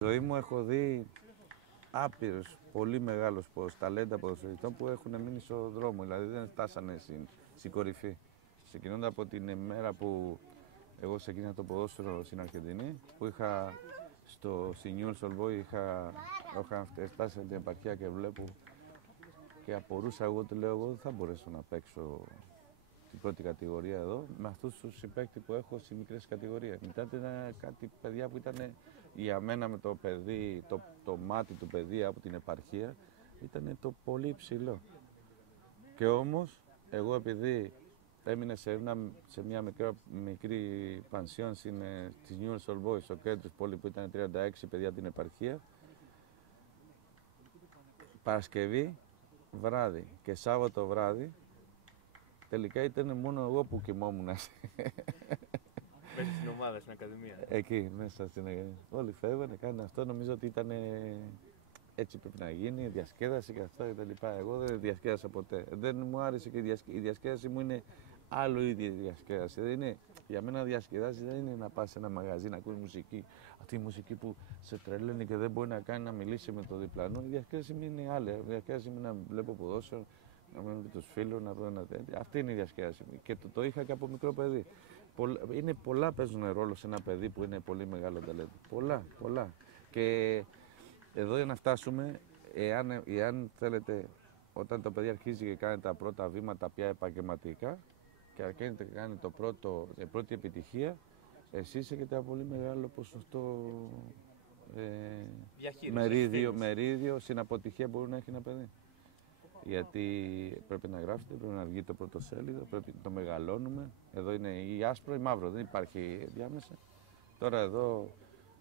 Στη ζωή μου έχω δει άπειρους, πολύ μεγάλους ταλέντα ποδοσφαιριστών που έχουν μείνει στον δρόμο, δηλαδή δεν φτάσανε στην κορυφή. Ξεκινώντας από την ημέρα που εγώ ξεκίνησα το ποδόσφαιρο στην Αργεντινή, που είχα στη Newell's Old Boys είχα φτάσει στην επαρχία και βλέπω και απορούσα εγώ, του λέω, εγώ δεν θα μπορέσω να παίξω την πρώτη κατηγορία εδώ με αυτούς τους συμπαίκτες που έχω στις μικρές κατηγορίες. Μετά ήταν κάτι παιδιά που ήταν για μένα με το παιδί, το μάτι του παιδί από την επαρχία ήταν το πολύ υψηλό. Και όμως εγώ επειδή έμεινα σε μια μικρή πανσιόν της Newell's Old Boys στο κέντρο της πόλης που ήταν 36 παιδιά από την επαρχία, Παρασκευή βράδυ και Σάββατο βράδυ τελικά ήταν μόνο εγώ που κοιμόμουν. Μέσα στην ομάδα, στην Ακαδημία. Εκεί, μέσα στην Ακαδημία. Όλοι φεύγανε, κάνανε αυτό. Νομίζω ότι ήταν έτσι πρέπει να γίνει, διασκέδαση και αυτά κτλ. Εγώ δεν διασκέδασα ποτέ. Δεν μου άρεσε και η διασκέδαση μου είναι άλλο ίδιο διασκέδαση. Δεν είναι, για μένα διασκέδαση δεν είναι να πας σε ένα μαγαζί να ακούεις μουσική. Αυτή η μουσική που σε τρελαίνει και δεν μπορεί να κάνει να μιλήσει με το διπλανό. Η διασκέδαση μου είναι άλλη. Η διασκέδαση μου είναι να βλέπω ποδόσφαιρο, να μένω με τους φίλους, να δω ένα τέτοιο. Αυτή είναι η διασκέδαση μου. Και το είχα και από μικρό παιδί. Είναι πολλά παίζουν ρόλο σε ένα παιδί που είναι πολύ μεγάλο ταλέντο. Πολλά. Και εδώ για να φτάσουμε, εάν θέλετε, όταν το παιδί αρχίζει και κάνει τα πρώτα βήματα πια επαγγελματικά και αρχίζει και κάνει την πρώτη επιτυχία, εσείς έχετε ένα πολύ μεγάλο ποσοστό μερίδιο στην αποτυχία που μπορεί να έχει ένα παιδί. Γιατί πρέπει να γράφετε, πρέπει να βγει το πρωτοσέλιδο, πρέπει να το μεγαλώνουμε. Εδώ είναι ή άσπρο ή μαύρο, δεν υπάρχει διάμεσα. Τώρα εδώ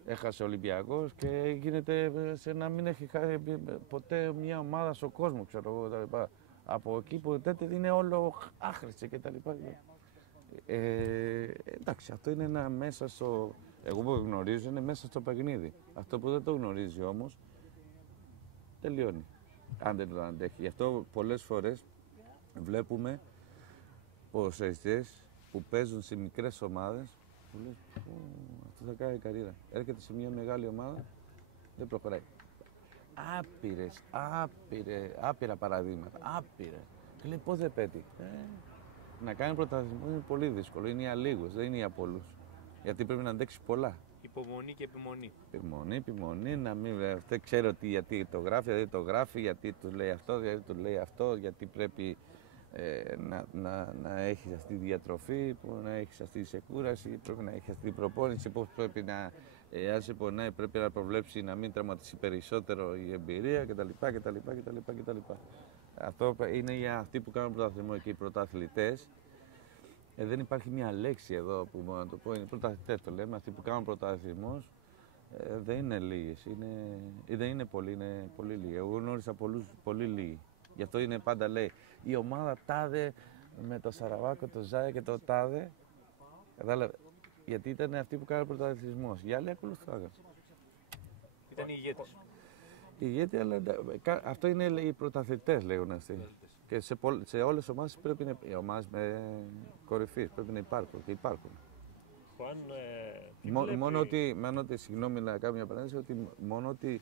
έχασε ο Ολυμπιακός και γίνεται σε να μην έχει ποτέ μια ομάδα στον κόσμο, ξέρω εγώ. Από εκεί που τέτοιο είναι όλο άχρηστο κτλ. Εντάξει, αυτό είναι ένα μέσα στο. Εγώ που γνωρίζω είναι μέσα στο παιχνίδι. Αυτό που δεν το γνωρίζει όμως τελειώνει. Αν δεν το αντέχει. Γι' αυτό πολλές φορές βλέπουμε ποδοσφαιριστές που παίζουν σε μικρές ομάδες που λες, αυτό θα κάνει καριέρα. Έρχεται σε μια μεγάλη ομάδα, δεν προχωράει. Άπειρα παραδείγματα. Άπειρα. Και λέει πώς δεν πέτει. Να κάνει πρωταθλητισμό είναι πολύ δύσκολο. Είναι για λίγους, δεν είναι για πολλούς. Γιατί πρέπει να αντέξει πολλά. Υπομονή και επιμονή. Επιμονή, να μην δεν ξέρω γιατί το γράφει, γιατί το γράφει, γιατί του λέει αυτό, γιατί του λέει αυτό, γιατί πρέπει να έχεις αυτή τη διατροφή, να έχεις αυτή τη ξεκούραση, πρέπει να έχεις αυτή την προπόνηση, πώς πρέπει να, αν σε πονάει πρέπει να προβλέψει να μην τραυματίσει περισσότερο η εμπειρία κτλ. Αυτό είναι για αυτοί που κάνουν πρωταθλητισμό και οι πρωταθλητές. Δεν υπάρχει μια λέξη εδώ που μπορώ να το πω, είναι πρωταθλητές το λέμε, αυτοί που κάνουν πρωταθλητισμό δεν είναι λίγες, δεν είναι πολλοί, είναι πολύ λίγοι. Εγώ γνώρισα πολύ λίγοι. Γι' αυτό είναι πάντα λέει η ομάδα τάδε με το Σαραβάκο, το Ζάια και το τάδε. Κατάλαβε. Γιατί ήταν αυτοί που κάνουν πρωταθλητισμό. Οι άλλοι ακολουθάγαν. Ήταν οι ηγέτες. Αλλά αυτό είναι οι πρωταθλητές λέγουν αυτοί. Και σε όλες τις ομάδες πρέπει να οι ομάδες με κορυφής πρέπει να υπάρχουν και υπάρχουν. Juan, μόνο ότι, συγγνώμη να κάνω μια παρένθεση, ότι μόνο ότι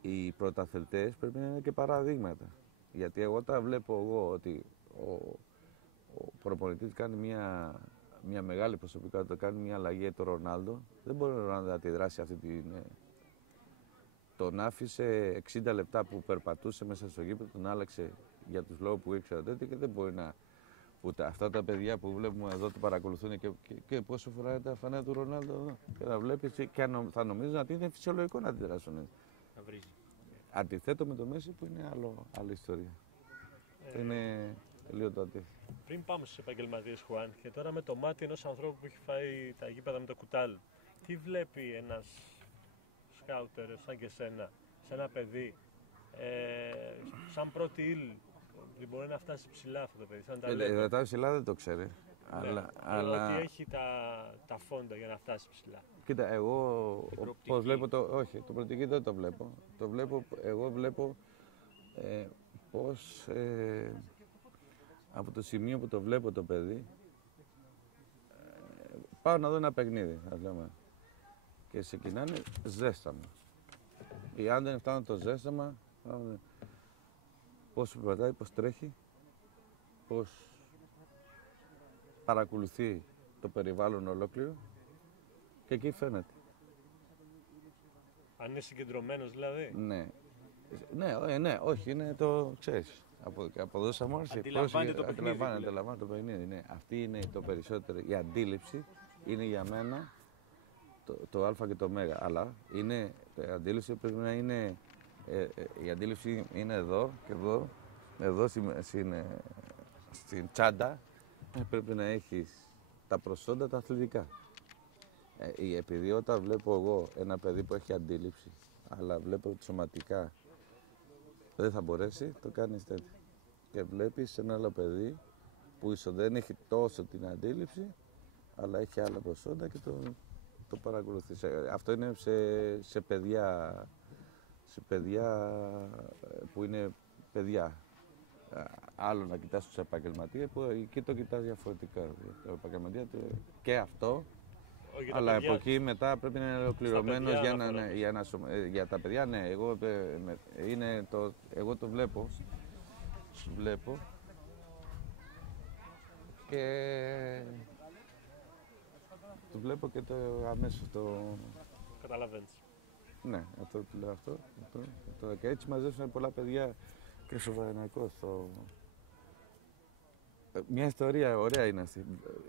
οι πρωταθλητές πρέπει να είναι και παραδείγματα. Γιατί εγώ όταν βλέπω ότι ο προπονητής κάνει μια μεγάλη προσωπικότητα, κάνει μια αλλαγή το Ρονάλντο, δεν μπορεί ο Ρονάλντο να τη δράσει αυτή την. Τον άφησε 60 λεπτά που περπατούσε μέσα στο γήπεδο, τον άλλαξε για τους λόγους που ήξερα τέτοια και δεν μπορεί να. Ούτε αυτά τα παιδιά που βλέπουμε εδώ το παρακολουθούν και πόσο φοράει τα φανέλα του Ρονάλντο εδώ. Και θα βλέπεις και θα νομίζουν ότι είναι φυσιολογικό να αντιδράσουν. Να βρίζει. Αντιθέτω με το Μέση που είναι άλλη ιστορία. Είναι λίγο το αντίθετο. Πριν πάμε στους επαγγελματίες, Χουάν, και τώρα με το μάτι ενός ανθρώπου που έχει φάει τα γήπεδα με το κουτάλι, τι βλέπει ένας σκάουτερ σαν και σένα, σε ένα παιδί, σαν πρώτη ύλη, ότι μπορεί να φτάσει ψηλά αυτό το παιδί, σαν ταλέντο. Τα ψηλά δεν το ξέρει. Ναι, αλλά ότι έχει τα φόντα για να φτάσει ψηλά. Κοίτα, εγώ πώς βλέπω όχι, το προοπτική δεν το βλέπω. Εγώ βλέπω πώς από το σημείο που το βλέπω το παιδί πάω να δω ένα παιχνίδι, ας λέμε. Και ξεκινάνε ζέσταμα. Αν δεν φτάνει το ζέσταμα, πώς περπατάει, πώς τρέχει, πώς παρακολουθεί το περιβάλλον ολόκληρο και εκεί φαίνεται. Αν είναι συγκεντρωμένος δηλαδή. Ναι. Ναι, όχι, είναι το, ξέρεις, από εδώ σαν μόρφωση. Αντιλαμβάνεται το παιχνίδι. Αντιλαμβάνεται το παιχνίδι, ναι. Αυτή είναι το περισσότερο, η αντίληψη είναι για μένα το α και το ω. Αλλά η αντίληψη πρέπει να είναι, η αντίληψη είναι εδώ και εδώ στην τσάντα πρέπει να έχεις τα προσόντα τα αθλητικά. Επειδή όταν βλέπω εγώ ένα παιδί που έχει αντίληψη, αλλά βλέπω σωματικά δεν θα μπορέσει, το κάνεις τέτοιο. Και βλέπεις ένα άλλο παιδί που ίσως δεν έχει τόσο την αντίληψη, αλλά έχει άλλα προσόντα και το παρακολουθείς. Αυτό είναι σε παιδιά που είναι παιδιά. Άλλο να κοιτάς τους επαγγελματίες που εκεί το κοιτάς διαφορετικά. Το επαγγελματία και αυτό. Αλλά από εκεί μετά πρέπει να είναι ολοκληρωμένος για τα παιδιά. Ναι, εγώ το βλέπω και το βλέπω και αμέσως το... Καταλαβαίνεις. Ναι, αυτό το λέω αυτό. Και έτσι μαζέψαμε πολλά παιδιά και στο Παναθηναϊκό. Μια ιστορία ωραία είναι αυτή.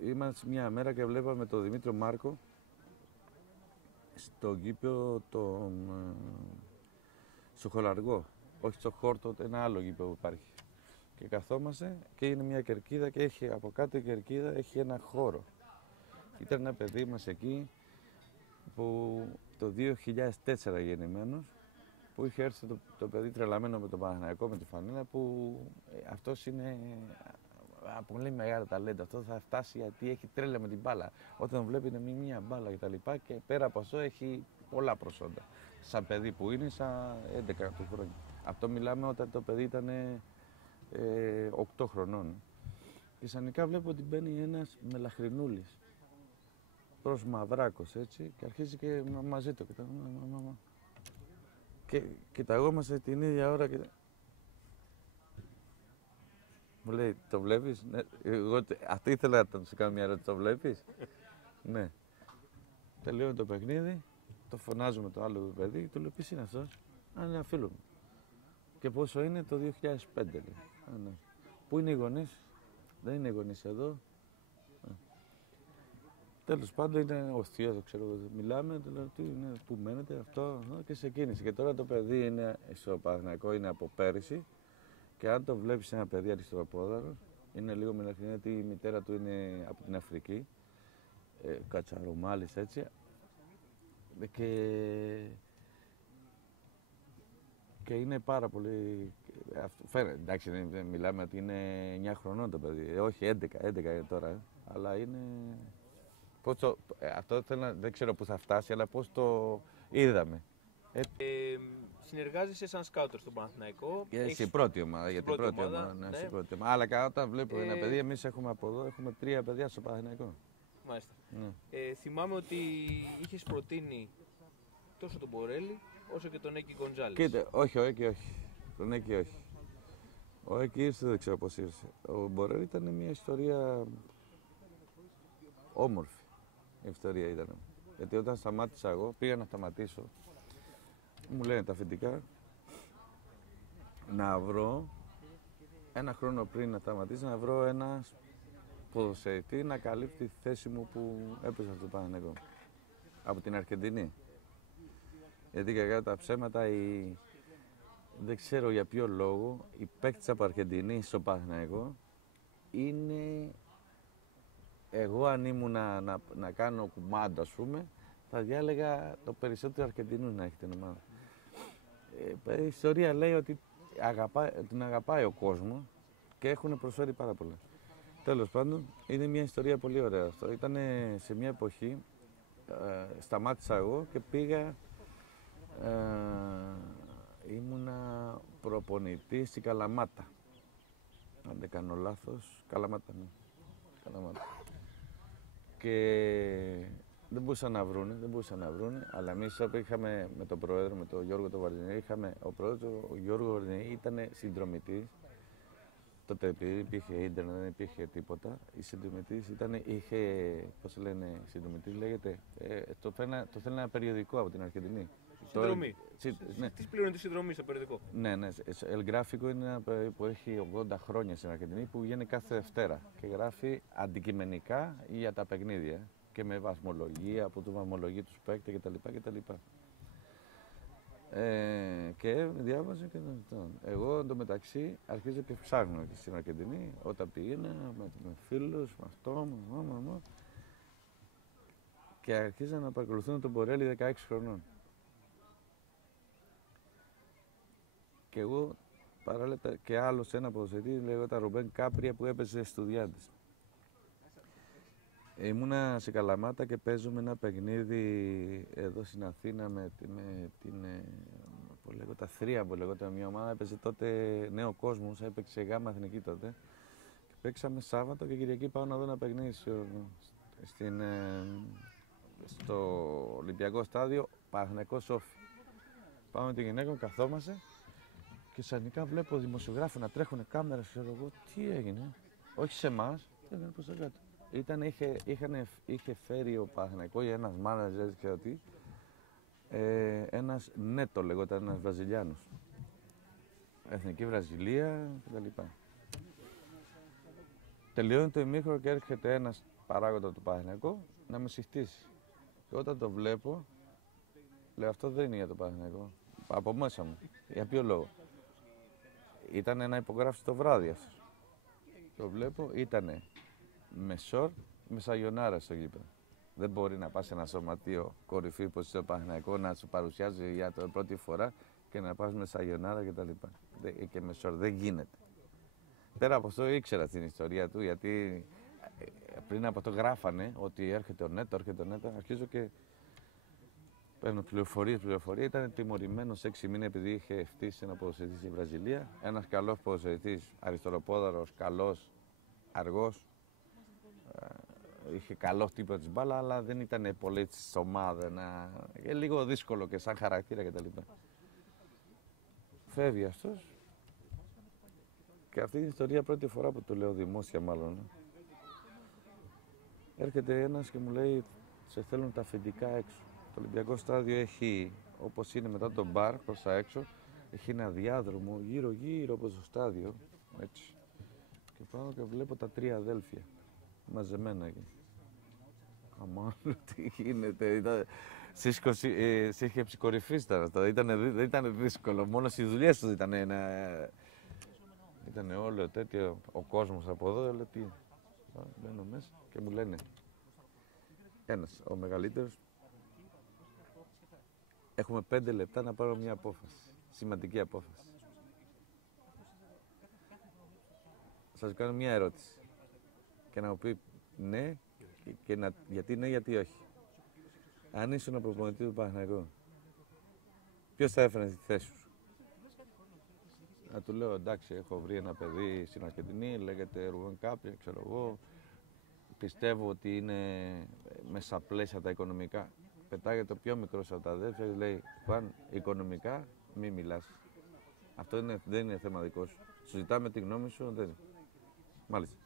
Είμαστε μια μέρα και βλέπαμε τον Δημήτριο Μάρκο στο γήπεδο στο Χολαργό. Όχι στο Χόρτο, ένα άλλο γήπεδο που υπάρχει. Και καθόμαστε και είναι μια κερκίδα και έχει από κάτω η κερκίδα έχει ένα χώρο. Ήταν ένα παιδί μας εκεί που το 2004 γεννημένος, που είχε έρθει το παιδί τρελαμένο με τον Παναθηναϊκό, με τη φανέλα, που αυτός είναι πολύ μεγάλο ταλέντο. Αυτό θα φτάσει γιατί έχει τρέλα με την μπάλα. Όταν βλέπει είναι μία μπάλα κτλ. Και πέρα από αυτό έχει πολλά προσόντα. Σαν παιδί που είναι, σαν 11 του χρόνια. Αυτό μιλάμε όταν το παιδί ήταν 8 χρονών. Και ξαφνικά βλέπω ότι μπαίνει ένας μελαχρινούλης. Προς μαυράκος έτσι και αρχίζει και μαζί του. Και κοιταγόμαστε την ίδια ώρα και... Μου λέει, το βλέπεις? Ναι. Εγώ αυτή ήθελα να σου κάνω μια ερώτηση, το βλέπεις? Ναι. Τελειώνει το παιχνίδι, το φωνάζουμε το άλλο παιδί και του λέω, ποιος είναι αυτός? Α, είναι ένα φίλο μου. Και πόσο είναι? Το 2005 λέει. Α, ναι. Πού είναι οι γονείς? Δεν είναι οι γονείς εδώ. Τέλος πάντων είναι ο θείος, ξέρω, μιλάμε, του λέω, τι είναι, πού μένετε, αυτό και σε κίνηση. Και τώρα το παιδί είναι στο Παναθηναϊκό, είναι από πέρυσι. Και αν το βλέπεις ένα παιδί αριστεροπόδαρο, είναι λίγο μελαχρινό, γιατί η μητέρα του είναι από την Αφρική, κατσαρομάλης έτσι. Και είναι πάρα πολύ... Φαίνεται, εντάξει, δεν μιλάμε ότι είναι 9 χρονών το παιδί, όχι 11 τώρα, αλλά είναι... αυτό δεν ξέρω πού θα φτάσει, αλλά πώς το είδαμε. Συνεργάζεσαι σαν σκάουτερ στον Παναθηναϊκό. Στην πρώτη ομάδα, για την πρώτη ομάδα. Ναι, στην πρώτη ομάδα. Αλλά όταν βλέπω ένα παιδί, εμείς έχουμε από εδώ, έχουμε 3 παιδιά στο Παναθηναϊκό. Μάλιστα. Ναι. Θυμάμαι ότι είχες προτείνει τόσο τον Μπορέλη όσο και τον Έκη Γκοντζάλες. Κοίτα, όχι, ο Έκη όχι. Τον Έκη όχι. Ο Έκη ήρθε, δεν ξέρω πώς ήρθε. Ο Μπορέλη ήταν μια ιστορία όμορφη. Η ιστορία ήταν. Γιατί όταν σταμάτησα εγώ, πήγα να σταματήσω. Μου λένε τα αφεντικά να βρω ένα χρόνο πριν να σταματήσω, να βρω ένα ποδοσφαιριστή να καλύπτει τη θέση μου που έπαιζα στο Παναθηναϊκό από την Αργεντινή. Γιατί κακά τα ψέματα, δεν ξέρω για ποιο λόγο, οι παίκτες από Αργεντινή στο Παναθηναϊκό είναι... Εγώ αν ήμουν να κάνω κουμάντο, ας πούμε, θα διάλεγα το περισσότερο Αργεντινούς να έχει την ομάδα. Η ιστορία λέει ότι την αγαπάει ο κόσμος και έχουν προσφέρει πάρα πολλά. Τέλος πάντων, είναι μια ιστορία πολύ ωραία αυτό. Ήταν σε μια εποχή, σταμάτησα εγώ και πήγα, ήμουνα προπονητή στην Καλαμάτα. Αν δεν κάνω λάθος, Καλαμάτα, ναι. Καλαμάτα. Και Δεν μπορούσαν να βρούνε, αλλά εμείς είχαμε με τον πρόεδρο, με τον Γιώργο τον Βαρδινέη, ο πρόεδρος, ο Γιώργο Βαρδινέη ήταν συνδρομητής. Τότε επειδή υπήρχε ίντερνετ, δεν υπήρχε τίποτα. Η συνδρομητής συνδρομητής λέγεται, το θέλει ένα περιοδικό από την Αργεντινή. Συνδρομή. Ναι. Τι πλήρωνε τη συνδρομή στο περιοδικό? Ναι. El Gráfico είναι ένα που έχει 80 χρόνια στην Αργεντινή που βγαίνει κάθε Δευτέρα και γράφει αντικειμενικά για τα παιχνίδια και με βαθμολογία, που του βαθμολογεί τους παίκτες κτλ. Και διάβαζα και εγώ εντωμεταξύ αρχίζω και ψάχνω και στην Αργεντινή όταν πήγαινα με φίλους, με αυτό, και αρχίζα να παρακολουθούν τον Μπορέλη 16 χρονών. Και εγώ παράλληλα και άλλος ένα ποδοσφαιριστή λέγονταν Ρουμπέν Κάπρια που έπαιζε Στουδιάντες. Ήμουνα σε Καλαμάτα και παίζουμε ένα παιχνίδι εδώ στην Αθήνα με τα Θρία που λέγονταν μια ομάδα, έπαιζε τότε Νέο Κόσμος, έπαιξε Γάμα Εθνική τότε. Και παίξαμε Σάββατο και Κυριακή πάω να δω ένα παιχνίδι στο Ολυμπιακό Στάδιο Παναθηναϊκός Σόφι. Πάμε με τη γυναίκα μου, καθόμαστε και ξαφνικά βλέπω δημοσιογράφοι να τρέχουν κάμερες, ξέρω εγώ, τι έγινε, όχι σε εμάς, έγινε προς τα κάτω. Είχε φέρει ο Παναθηναϊκός για ένας μάνατζερ, δεν ξέρω τι, ένας Νέτο λεγόταν, ένας Βραζιλιάνος. Εθνική Βραζιλία κτλ. Τελειώνει το ημίχρονο και έρχεται ένας παράγοντα του Παναθηναϊκού να με συστήσει. Και όταν το βλέπω, λέω αυτό δεν είναι για το Παναθηναϊκό. Από μέσα μου. Για ποιο λόγο? Ήταν να υπογράψει το βράδυ αυτό. Το βλέπω, ήτανε με σορ, με σαγιονάρα στο γήπεδο. Δεν μπορεί να πας σε ένα σωματείο κορυφή όπως στο Παναθηναϊκό να σου παρουσιάζει για την πρώτη φορά και να πας με σαγιονάρα κτλ. Και με σορ. Δεν γίνεται. Πέρα από αυτό ήξερα την ιστορία του, γιατί πριν από αυτό γράφανε ότι έρχεται ο Νέτο, αρχίζω και παίρνω πληροφορία. Ήταν τιμωρημένος 6 μήνες επειδή είχε φτύσει ένα ποδοσφαιριστή στη Βραζιλία. Ένας καλός ποδοσφαιριστής, αριστεροπόδαρος, καλός, αργός. Είχε καλό χτύπημα της μπάλα, αλλά δεν ήταν πολύ της ομάδας. Λίγο δύσκολο και σαν χαρακτήρα κτλ. Φεύγει αυτός. Και αυτή την ιστορία πρώτη φορά που το λέω δημόσια μάλλον. Έρχεται ένας και μου λέει, σε θέλουν τα αφεντικά έξω. Το Ολυμπιακό Στάδιο έχει, όπως είναι μετά το μπαρ προς τα έξω, έχει ένα διάδρομο γύρω από το στάδιο, έτσι. Και πάω και βλέπω τα 3 αδέλφια, μαζεμένα εκεί. Αμάν, τι γίνεται, σύσκεψη κορυφής ήταν αυτό, δεν ήταν δύσκολο, μόνο οι δουλειές του ήταν Ήταν όλο τέτοιο, ο κόσμος από εδώ, λέει τι. Μπαίνω μέσα και μου λένε, ένας, ο μεγαλύτερος, έχουμε 5 λεπτά να πάρω μια απόφαση, σημαντική απόφαση. Σας κάνω μια ερώτηση και να μου πει ναι, γιατί ναι, γιατί όχι. Αν ήσουν ο προπονητής του Παναθηναϊκού, ποιος θα έφερε στη θέση σου? Να του λέω εντάξει, έχω βρει ένα παιδί στην Αργεντινή, λέγεται Ρουμπέν Κάπρια, ξέρω εγώ. Πιστεύω ότι είναι μέσα πλαίσια τα οικονομικά. Πετάγεται το πιο μικρό από τα αδέρφια και λέει Χουάν, οικονομικά μη μιλάς. Αυτό δεν είναι θέμα δικό σου. Σου ζητάμε τη γνώμη σου, δεν. Μάλιστα.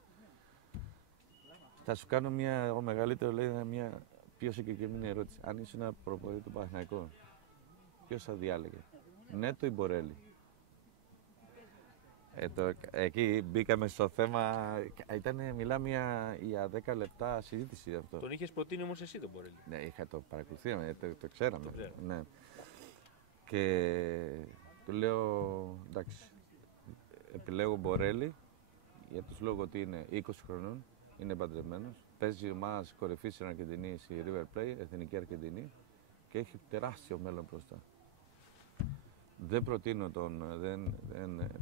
Θα σου κάνω ο μεγαλύτερο λέει μια πιο συγκεκριμένη ερώτηση. Αν είσαι ένα προπονητή του Παναθηναϊκού, ποιος θα διάλεγε, Νέτο ή Μπορέλη? Εκεί μπήκαμε στο θέμα, μιλάμε για 10 λεπτά συζήτηση γι' αυτό. Τον είχες προτείνει όμως εσύ τον Μπορέλη? Ναι, είχα το παρακολουθήσει, το ξέραμε. Ναι. Και του λέω, εντάξει, επιλέγω Μπορέλη για τους λόγους ότι είναι 20 χρονών, είναι παντρεμένος, παίζει ομάδα κορυφή στην Αργεντινή, στη River Plate, εθνική Αργεντινή και έχει τεράστιο μέλλον μπροστά. Δεν προτείνω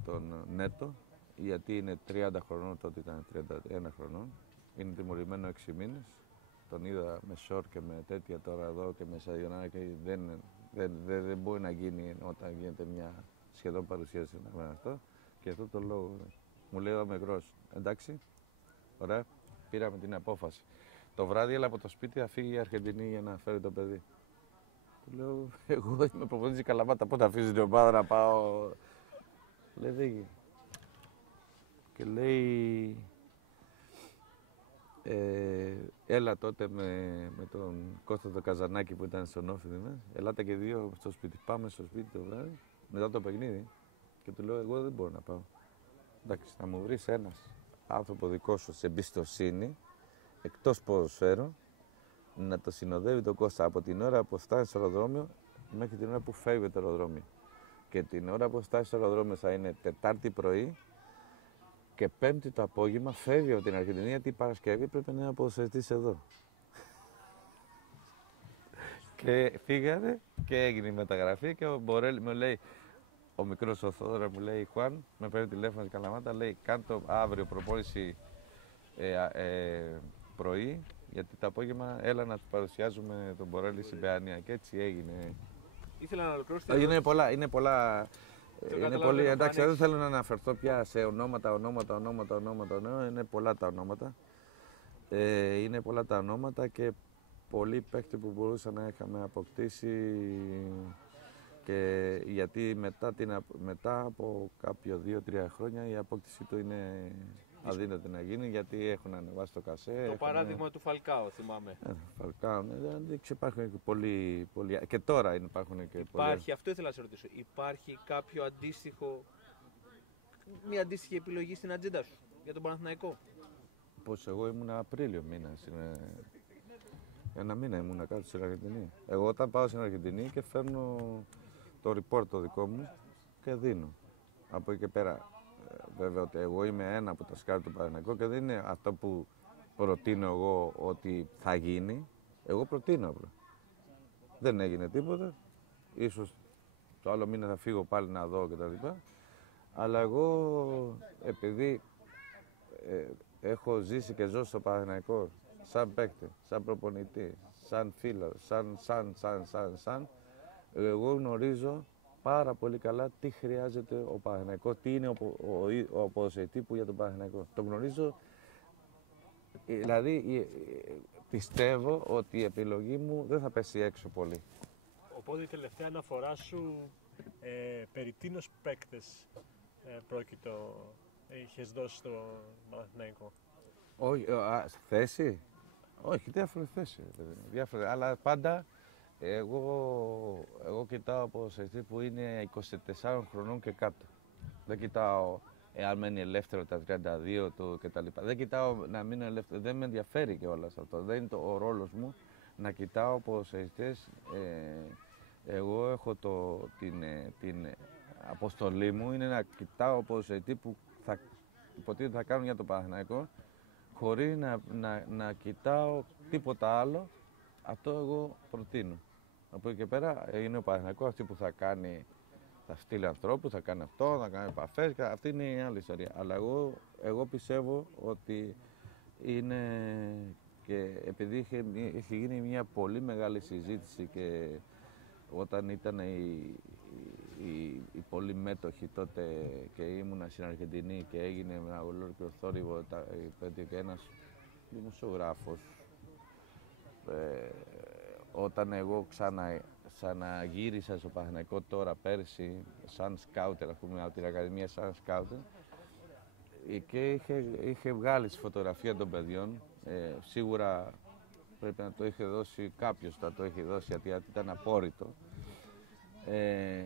τον Νέτο, γιατί είναι 30 χρονών, τότε ήταν 31 χρονών. Είναι τιμωρημένο 6 μήνες. Τον είδα με σορ και με τέτοια τώρα εδώ και με σαγιονάρα και δεν μπορεί να γίνει όταν γίνεται μια σχεδόν παρουσίαση με αυτό. Και αυτό το λόγο μου λέει ο μικρός, εντάξει, ωραία, πήραμε την απόφαση. το βράδυ έλα από το σπίτι, θα φύγει η Αργεντινή για να φέρει το παιδί. Του λέω, εγώ είμαι προπονητής η Καλαμάτα, πότε αφήσεις την ομάδα να πάω. Λέει, δεν γίνει. Και λέει, έλα τότε με τον Κώστα τον Καζανάκη που ήταν στον Όφη, ελάτε και δύο στο σπίτι. Πάμε στο σπίτι το βράδυ, μετά το παιχνίδι. Και του λέω, εγώ δεν μπορώ να πάω. Εντάξει, θα μου βρεις ένας άνθρωπο δικό σου σε εμπιστοσύνη, εκτός ποδοσφαίρου, να το συνοδεύει τον Κώστα από την ώρα που φτάνει στο αεροδρόμιο μέχρι την ώρα που φεύγει το αεροδρόμιο. Και την ώρα που φτάνει στο αεροδρόμιο θα είναι Τετάρτη πρωί και Πέμπτη το απόγευμα φεύγει από την Αργεντινή, γιατί η Παρασκευή πρέπει να είναι ποδοσφαιριστής εδώ. Και φύγανε και έγινε η μεταγραφή και ο Μπορέλ μου λέει, ο μικρός ο Θόδωρα μου λέει, Χουάν, με παίρνει τηλέφωνο στην Καλαμάτα, λέει, κάντο αύριο προπόνηση πρωί, γιατί το απόγευμα έλα να του παρουσιάζουμε τον Μπορέλη στην Παιανία. Και έτσι έγινε. Ήθελα να ολοκληρώσω. Είναι πολλά. Είναι πολύ, εντάξει, δεν θέλω να αναφερθώ πια σε ονόματα, είναι πολλά τα ονόματα. Είναι πολλά τα ονόματα και πολλοί παίκτες που μπορούσαν να είχαμε αποκτήσει, και γιατί μετά από κάποιο 2-3 χρόνια η απόκτηση του είναι αδύνατη να γίνει, γιατί έχουν ανεβάσει το κασέ. Το παράδειγμα του Φαλκάο, θυμάμαι. Φαλκάο, υπάρχουν και πολλοί. Και τώρα υπάρχουν και πολλοί. Αυτό ήθελα να σε ρωτήσω. Υπάρχει κάποιο αντίστοιχο, μια αντίστοιχη επιλογή στην ατζέντα σου για τον Παναθηναϊκό? Πως εγώ ήμουν Απρίλιο μήνα. Ένα μήνα ήμουν κάτω στην Αργεντινή. Εγώ όταν πάω στην Αργεντινή και φέρνω το report το δικό μου και δίνω. Από εκεί και πέρα. Βέβαια ότι εγώ είμαι ένα από τα σκάρια του Παναθηναϊκού και δεν είναι αυτό που προτείνω εγώ ότι θα γίνει. Εγώ προτείνω απλά. Δεν έγινε τίποτα. Ίσως το άλλο μήνα θα φύγω πάλι να δω κτλ. Αλλά εγώ επειδή έχω ζήσει και ζω στο Παναθηναϊκό σαν παίκτη, σαν προπονητή, σαν φίλο, σαν, εγώ γνωρίζω πάρα πολύ καλά τι χρειάζεται ο Παναθηναϊκός, τι είναι ο ποδοσφαιριστής που για τον Παναθηναϊκό. Το γνωρίζω, δηλαδή πιστεύω ότι η επιλογή μου δεν θα πέσει έξω πολύ. Οπότε η τελευταία αναφορά σου περί τίνος παίκτες πρόκειτο είχες δώσει στο Παναθηναϊκό? Όχι, θέση. Όχι, διάφορες θέσεις. Αλλά πάντα εγώ κοιτάω ποδοσφαιριστή που είναι 24 χρονών και κάτω. Δεν κοιτάω εάν μένει ελεύθερο τα 32 του κτλ. Δεν κοιτάω να μείνω ελεύθερο. Δεν με ενδιαφέρει κιόλας αυτό. Δεν είναι ο ρόλος μου να κοιτάω ποδοσφαιριστές. Εγώ έχω την αποστολή μου είναι να κοιτάω ποδοσφαιριστή που υποτίθεται θα κάνουν για το Παναθηναϊκό, χωρίς να κοιτάω τίποτα άλλο. Αυτό εγώ προτείνω. Από εκεί και πέρα είναι ο Παναθηναϊκός αυτή που θα στείλει ανθρώπους, θα κάνει αυτό, θα κάνει επαφές, αυτή είναι η άλλη ιστορία. Αλλά εγώ πιστεύω ότι είναι, και επειδή είχε γίνει μια πολύ μεγάλη συζήτηση και όταν ήταν οι πολλοί μέτοχοι τότε και ήμουνα στην Αργεντινή και έγινε ένα ολόκληρο θόρυβο και ένας δημοσιογράφος, όταν εγώ ξαναγύρισα στο Παναθηναϊκό τώρα πέρσι σαν σκάουτερ, ας πούμε, από την Ακαδημία σαν σκάουτερ, και είχε βγάλει τη φωτογραφία των παιδιών, σίγουρα πρέπει να το είχε δώσει κάποιος, το είχε δώσει γιατί ήταν απόρριτο,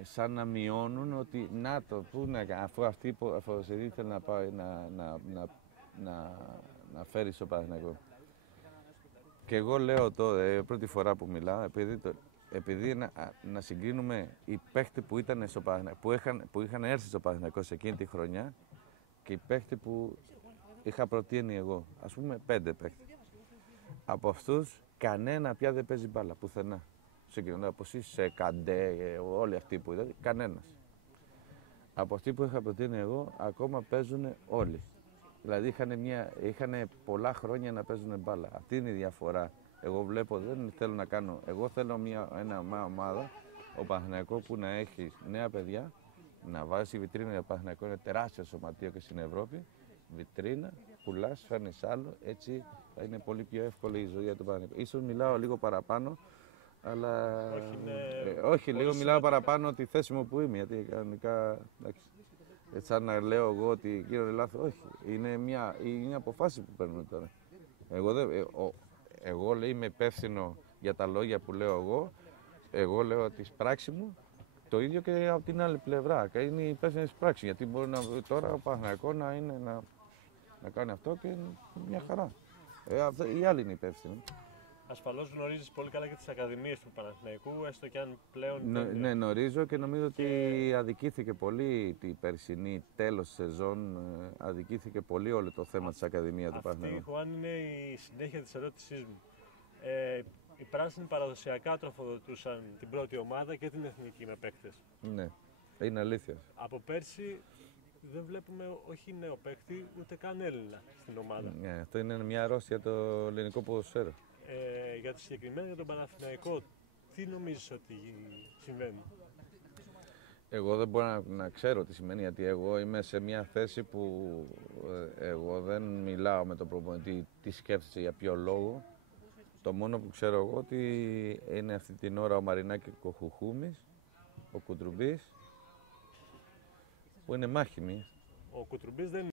σαν να μειώνουν ότι να το πούνε, αφού αυτή ήθελε να πάει να φέρει στο Παναθηναϊκό. Και εγώ λέω τώρα, πρώτη φορά που μιλάω, επειδή να συγκρίνουμε οι παίχτες που, που είχαν έρθει στο Παναθηναϊκό σε εκείνη τη χρονιά και οι παίχτες που είχα προτείνει εγώ, ας πούμε 5 παίχτες. Από αυτούς κανένα πια δεν παίζει μπάλα, πουθενά. Συγκρινώντα από εσείς, σε Καντέ, όλοι αυτοί που είδατε, κανένας. Από αυτοί που είχα προτείνει εγώ, ακόμα παίζουν όλοι. Δηλαδή είχαν πολλά χρόνια να παίζουν μπάλα. Αυτή είναι η διαφορά. Εγώ βλέπω, δεν θέλω να κάνω. Εγώ θέλω μια ομάδα, ο Παναθηναϊκός, που να έχει νέα παιδιά, να βάζει βιτρίνα για Παναθηναϊκό. Είναι τεράστιο σωματείο και στην Ευρώπη. Βιτρίνα πουλάς, φέρνεις άλλο, έτσι θα είναι πολύ πιο εύκολη η ζωή για τον Παναθηναϊκό. Ίσως μιλάω λίγο παραπάνω, αλλά όχι, λίγο μιλάω παραπάνω τη θέση μου που είμαι, γιατί κανονικά, εντάξει, σαν να λέω εγώ ότι γίνονται λάθος, όχι, είναι αποφάσεις που παίρνουμε τώρα. Εγώ λέει, είμαι υπεύθυνο για τα λόγια που λέω εγώ λέω τις πράξεις μου, το ίδιο και από την άλλη πλευρά, και είναι υπεύθυνο της πράξης, γιατί μπορεί τώρα ο Παναθηναϊκός να κάνει αυτό και μια χαρά. Οι άλλοι είναι υπεύθυνοι. Ασφαλώς γνωρίζεις πολύ καλά και τις ακαδημίες του Παναθηναϊκού, έστω και αν πλέον... Ναι, γνωρίζω και νομίζω ότι αδικήθηκε πολύ την περσινή τέλος σεζόν, αδικήθηκε πολύ όλο το θέμα της Ακαδημίας του Παναθηναϊκού. Αυτή, Χουάν, είναι η συνέχεια της ερώτησής μου. Οι πράσινοι παραδοσιακά τροφοδοτούσαν την πρώτη ομάδα και την εθνική με παίκτες. Ναι, είναι αλήθεια. Από πέρσι δεν βλέπουμε όχι νέο παίκτη, ούτε καν Έλληνα στην ομάδα. Ναι, αυτό είναι μια αρρώστια για το ελληνικό ποδοσφαίρο. Για το συγκεκριμένο για τον Παναθηναϊκό, τι νομίζεις ότι συμβαίνει? Εγώ δεν μπορώ να ξέρω τι σημαίνει, γιατί εγώ είμαι σε μια θέση που εγώ δεν μιλάω με τον προπονητή τι σκέφτεσαι, για ποιο λόγο. Το μόνο που ξέρω εγώ ότι είναι αυτή την ώρα ο Μαρινάκη Κοχουχούμης, ο Κουτρουμπής, που είναι μάχημοι. Ο Κουτρουμπής δεν